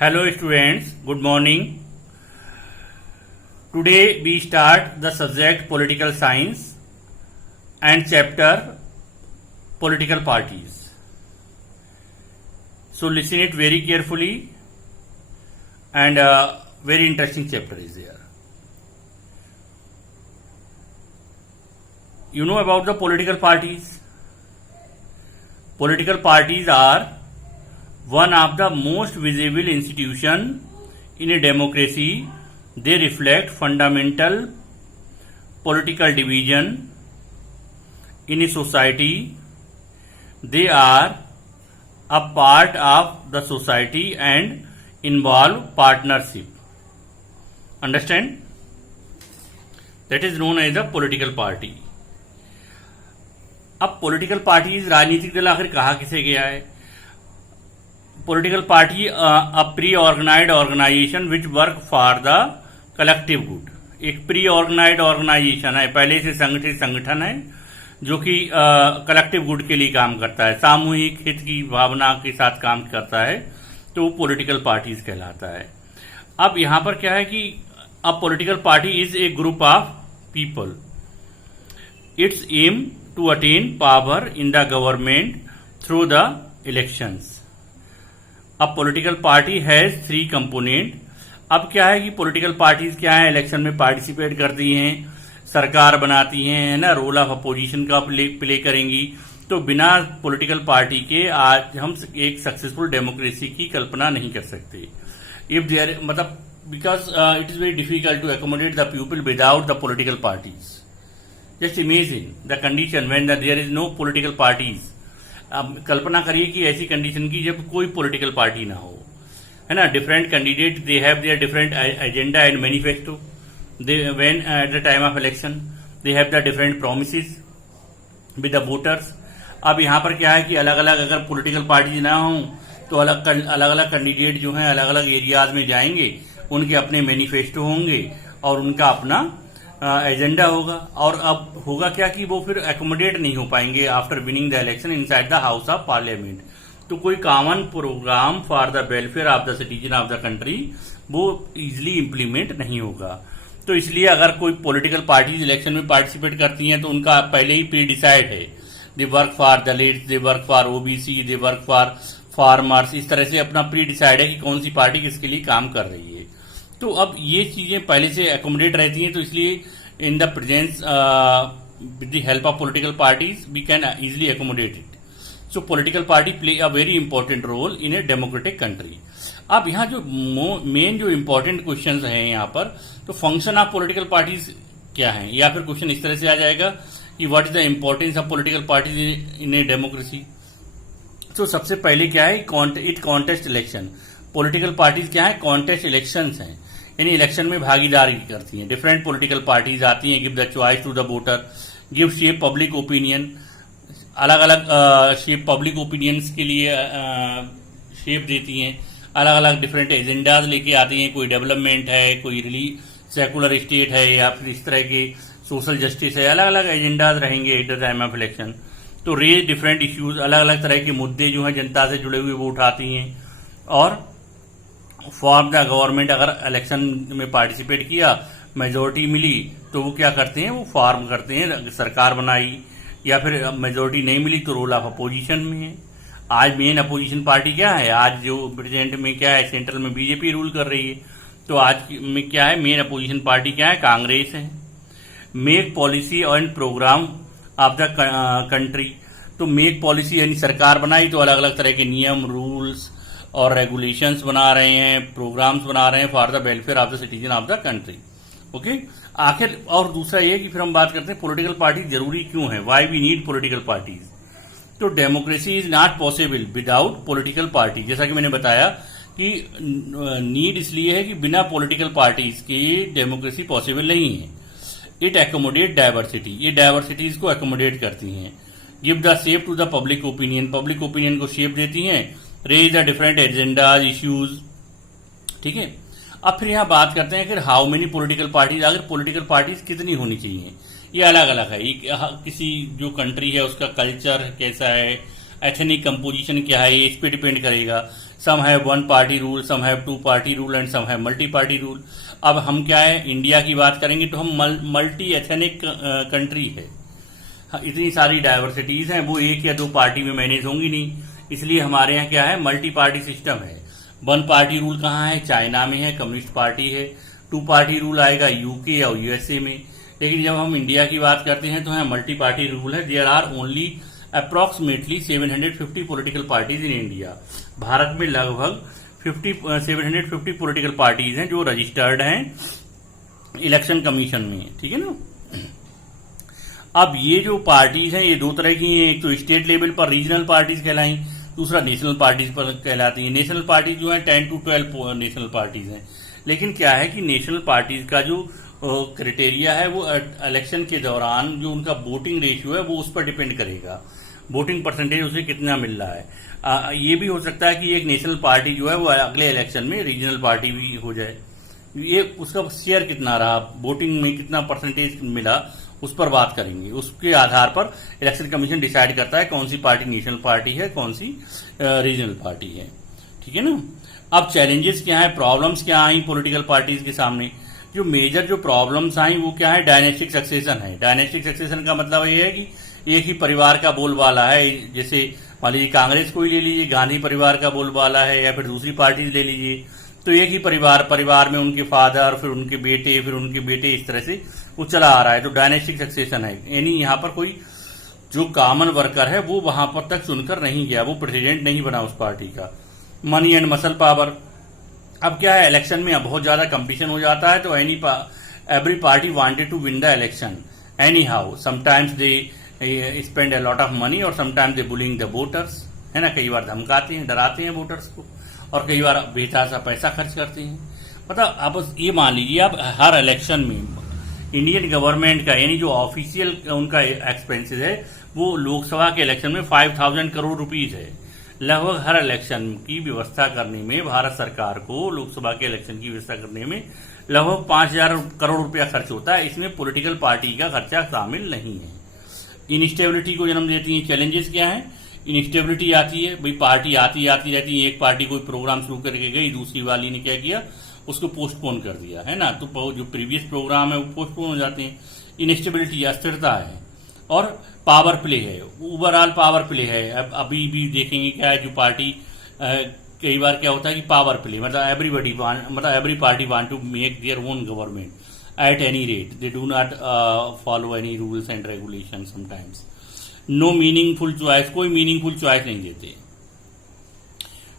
Hello students, good morning. Today we start the subject political science and chapter political parties. So listen it very carefully and a very interesting chapter is there. You know about the political parties? Political parties are one of the most visible institution in a democracy. They reflect fundamental political division in a society. They are a part of the society and involve partnership. Understand? That is known as the political party. अब political parties राजनीतिक दल आखिर कहा किसे गया है? Political party a pre-organized organization which work for the collective good. एक pre organised organisation है, पहले से संगठित संगठन है जो कि कलेक्टिव गुड के लिए काम करता है, सामूहिक हित की भावना के साथ काम करता है, तो वो पॉलिटिकल पार्टीज कहलाता है. अब यहां पर क्या है कि अब political party is a group of people. It's aim to attain power in the government through the elections. अब political party has three component. अब क्या है कि पॉलिटिकल पार्टीज क्या है, इलेक्शन में पार्टिसिपेट करती हैं, सरकार बनाती हैं, है ना, रोल ऑफ अपोजिशन का प्ले करेंगी. तो बिना पॉलिटिकल पार्टी के आज हम एक सक्सेसफुल डेमोक्रेसी की कल्पना नहीं कर सकते. इफ देयर मतलब because it is very difficult to accommodate the people without the political parties. Just imagine the condition when there is no political parties. अब कल्पना करिए कि ऐसी कंडीशन की जब कोई पॉलिटिकल पार्टी ना हो, है ना. Different candidate they have their different agenda and manifesto. They when at the time of election they have the different promises with the voters. अब यहाँ पर क्या है कि अलग अलग अगर पॉलिटिकल पार्टीज ना हो तो अलग अलग कैंडिडेट जो हैं अलग अलग एरियाज में जाएंगे, उनके अपने मैनिफेस्टो होंगे और उनका अपना एजेंडा होगा. और अब होगा क्या कि वो फिर एकोमोडेट नहीं हो पाएंगे after winning the election inside the house of parliament. तो कोई common programme for the welfare of the citizen of the country वो इजिली इम्प्लीमेंट नहीं होगा. तो इसलिए अगर कोई पॉलिटिकल पार्टीज इलेक्शन में पार्टिसिपेट करती हैं तो उनका पहले ही प्री डिसाइड है. They work for Dalit, they work for OBC, they work for farmers. इस तरह से अपना प्री डिसाइड है कि कौन सी पार्टी किसके लिए काम कर रही है. तो अब ये चीजें पहले से एकोमोडेट रहती हैं. तो इसलिए in the presence with the help of political parties we can easily accommodate it. So political party play a very important role in a democratic country. अब यहाँ जो मेन जो इंपॉर्टेंट क्वेश्चन हैं यहाँ पर, तो फंक्शन ऑफ पॉलिटिकल पार्टीज क्या है, या फिर क्वेश्चन इस तरह से आ जाएगा कि what is the importance of political parties in a democracy. तो सबसे पहले क्या है, it contest election. Political parties क्या है, कॉन्टेस्ट इलेक्शंस हैं, यानी इलेक्शन में भागीदारी करती हैं. डिफरेंट पॉलिटिकल पार्टीज आती हैं, give the choice to the voter, give shape public opinion. अलग अलग शेप पब्लिक ओपिनियंस के लिए शेप देती हैं. अलग अलग डिफरेंट एजेंडाज लेके आती हैं. कोई डेवलपमेंट है, कोई सेकुलर स्टेट है, या फिर इस तरह के सोशल जस्टिस है. अलग अलग एजेंडाज रहेंगे at the time of election. तो रेज डिफरेंट इश्यूज, अलग अलग तरह के मुद्दे जो हैं जनता से जुड़े हुए वो उठाती हैं. और फॉर्म द गवर्नमेंट, अगर इलेक्शन में पार्टिसिपेट किया, मेजोरिटी मिली, तो वो क्या करते हैं, वो फॉर्म करते हैं, सरकार बनाई. या फिर मेजोरिटी नहीं मिली तो रोल ऑफ अपोजिशन में है. आज मेन अपोजिशन पार्टी क्या है, आज जो प्रेजेंट में क्या है, सेंट्रल में बीजेपी रूल कर रही है. तो आज में क्या है, मेन अपोजिशन पार्टी क्या है, कांग्रेस है. Make policy and programme of the country. तो मेक पॉलिसी यानी सरकार बनाई तो अलग अलग तरह के नियम, रूल्स और रेगुलेशंस बना रहे हैं, प्रोग्राम्स बना रहे हैं for the welfare of the citizen of the country. Okay. आखिर और दूसरा ये कि फिर हम बात करते हैं पॉलिटिकल पार्टी जरूरी क्यों है, why we need political parties. तो democracy is not possible without political party. जैसा कि मैंने बताया कि नीड इसलिए है कि बिना पॉलिटिकल पार्टीज के डेमोक्रेसी पॉसिबल नहीं है. It accommodate diversity. ये डायवर्सिटीज को एकोमोडेट करती हैं. Give the shape to the public opinion. Public opinion को शेप देती हैं. Raise the different agendas, issues. ठीक है. अब फिर यहाँ बात करते हैं कि हाउ मेनी पॉलिटिकल पार्टीज, अगर पॉलिटिकल पार्टीज कितनी होनी चाहिए. ये अलग अलग है. किसी जो कंट्री है उसका कल्चर कैसा है, एथनिक कंपोजिशन क्या है, इस पे डिपेंड करेगा। Some have one party rule, some have two party rule and some have multi party rule. अब हम क्या है, इंडिया की बात करेंगे तो हम मल्टी एथनिक कंट्री है। इतनी सारी डाइवर्सिटीज हैं, वो एक या दो पार्टी में मैनेज होंगी नहीं, इसलिए हमारे यहाँ क्या है, मल्टी पार्टी सिस्टम है। वन पार्टी रूल कहाँ है, चाइना में है, कम्युनिस्ट पार्टी है। टू पार्टी रूल आएगा यूके और यूएसए में। लेकिन जब हम इंडिया की बात करते हैं तो यहाँ मल्टी पार्टी रूल है। There are only approximately 750 political parties in India. Bharat में लगभग 750 पॉलिटिकल पार्टीज हैं जो रजिस्टर्ड हैं इलेक्शन कमीशन में, ठीक है ना। अब ये जो पार्टीज हैं ये दो तरह की हैं, एक तो स्टेट लेवल पर रीजनल पार्टीज कहलाई, दूसरा नेशनल पार्टीज पर कहलाती है। नेशनल पार्टीज जो है 10 to 12 नेशनल पार्टीज हैं। लेकिन क्या है कि नेशनल पार्टीज का जो क्राइटेरिया है वो इलेक्शन के दौरान जो उनका वोटिंग रेशियो है वो उस पर डिपेंड करेगा, वोटिंग परसेंटेज उसे कितना मिल रहा है। ये भी हो सकता है कि एक नेशनल पार्टी जो है वो अगले इलेक्शन में रीजनल पार्टी भी हो जाए। ये उसका शेयर कितना रहा, वोटिंग में कितना परसेंटेज मिला, उस पर बात करेंगे। उसके आधार पर इलेक्शन कमीशन डिसाइड करता है कौन सी पार्टी नेशनल पार्टी है, कौन सी रीजनल पार्टी है, ठीक है ना। अब चैलेंजेस क्या है, प्रॉब्लम्स क्या आई पॉलिटिकल पार्टीज के सामने। जो मेजर जो प्रॉब्लम्स आई वो क्या है, डायनेस्टिक सक्सेशन है। डायनेस्टिक सक्सेशन का मतलब ये है कि एक ही परिवार का बोलबाला है। जैसे मान लीजिए कांग्रेस को ही ले लीजिए, गांधी परिवार का बोलबाला है, या फिर दूसरी पार्टी ले लीजिए, तो एक ही परिवार में उनके फादर, फिर उनके बेटे, फिर उनके बेटे, इस तरह से वो चला आ रहा है। तो डायनेस्टिक सक्सेशन है, यानी यहाँ पर कोई जो कॉमन वर्कर है वो वहां पर तक चुनकर नहीं गया, वो प्रेसिडेंट नहीं बना उस पार्टी का। Money and muscle power. अब क्या है, इलेक्शन में बहुत ज्यादा कंपटीशन हो जाता है, तो every party wanted to win the election anyhow. Sometimes they spend a lot of money और sometimes they bullying the voters, है ना। कई बार धमकाते हैं, डराते हैं वोटर्स को, और कई बार बेकार सा पैसा खर्च करते हैं। मतलब आप ये मान लीजिए, आप हर इलेक्शन में इंडियन गवर्नमेंट का यानी जो ऑफिशियल उनका एक्सपेंसेस है वो लोकसभा के इलेक्शन में 5000 करोड़ रुपीज है। लगभग हर इलेक्शन की व्यवस्था करने में भारत सरकार को, लोकसभा के इलेक्शन की व्यवस्था करने में लगभग 5000 करोड़ रुपया खर्च होता है। इसमें पॉलिटिकल पार्टी का खर्चा शामिल नहीं है। इनस्टेबिलिटी को जन्म देती है। चैलेंजेस क्या है, इनस्टेबिलिटी आती है, भाई पार्टी आती रहती है, एक पार्टी कोई प्रोग्राम शुरू करके गई, दूसरी वाली ने क्या किया, उसको पोस्टपोन कर दिया, है ना। तो जो प्रीवियस प्रोग्राम है वो पोस्टपोन हो जाते हैं। इनस्टेबिलिटी, अस्थिरता है। और पावर प्ले है, ओवरऑल पावर प्ले है। अब अभी भी देखेंगे क्या है, जो पार्टी कई बार क्या होता है कि पावर प्ले, मतलब every party want to make their own government at any rate, they do not follow any rules and regulation sometimes. No meaningful choice, कोई मीनिंगफुल चॉइस नहीं देते,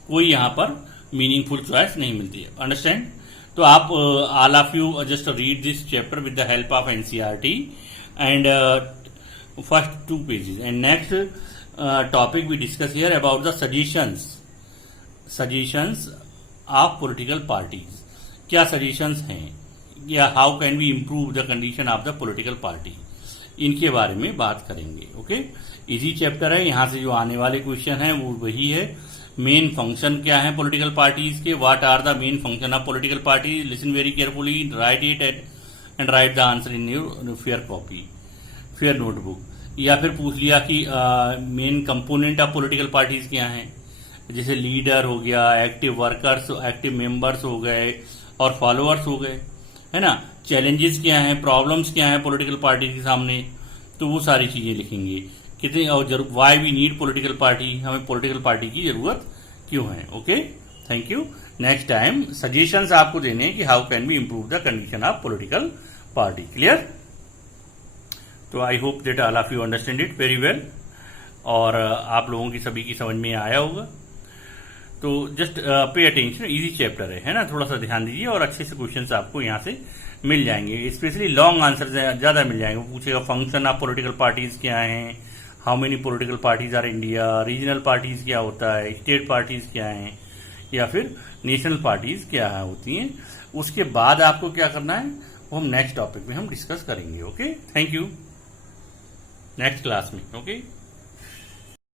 कोई यहां पर मीनिंगफुल चॉइस नहीं मिलती है। अंडरस्टैंड। तो आप all of you just read this chapter with the help of NCERT and first 2 pages, and next topic we discuss here about the suggestions of political parties. क्या suggestions हैं, या how can we improve the condition of the political party, इनके बारे में बात करेंगे। Okay, easy chapter है। यहाँ से जो आने वाले क्वेश्चन है वो वही है। मेन फंक्शन क्या है पॉलिटिकल पार्टीज के, what are the main function of political party, listen very carefully, write it and write the answer in your fair notebook. या फिर पूछ लिया कि main component of political parties क्या हैं, जैसे लीडर हो गया, एक्टिव वर्कर्स, एक्टिव मेंबर्स हो गए, और फॉलोअर्स हो गए, है ना। चैलेंजेस क्या हैं, प्रॉब्लम्स क्या हैं पॉलिटिकल पार्टी के सामने, तो वो सारी चीजें लिखेंगे। कितने और why we need political party, हमें पॉलिटिकल पार्टी की जरूरत क्यों है। Okay, thank you. Next time suggestions आपको देने हैं कि how can we improve the condition of political party. Clear. तो I hope that all of you understand it very well, और आप लोगों की सभी की समझ में आया होगा। तो just pay attention, easy chapter है ना, थोड़ा सा ध्यान दीजिए और अच्छे से क्वेश्चंस आपको यहाँ से मिल जाएंगे। स्पेशली लॉन्ग आंसर ज्यादा मिल जाएंगे। वो पूछेगा फंक्शन ऑफ पॉलिटिकल पार्टीज क्या हैं, how many political parties R India, regional parties क्या होता है, स्टेट पार्टीज क्या हैं, या फिर नेशनल पार्टीज क्या होती हैं। उसके बाद आपको क्या करना है वो हम नेक्स्ट टॉपिक में हम डिस्कस करेंगे। Okay, thank you. Next class में। ओके।